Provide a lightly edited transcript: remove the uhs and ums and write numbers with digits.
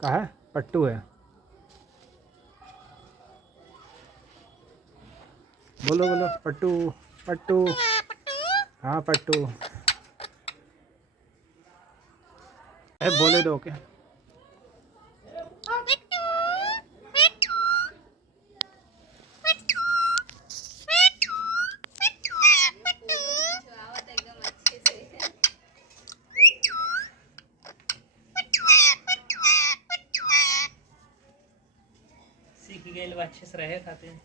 कहा है? पट्टू है। बोलो बोलो पट्टू। पट्टू। हाँ पट्टू। बोले दो के। सीख गए अच्छे से रहे खाते हैं।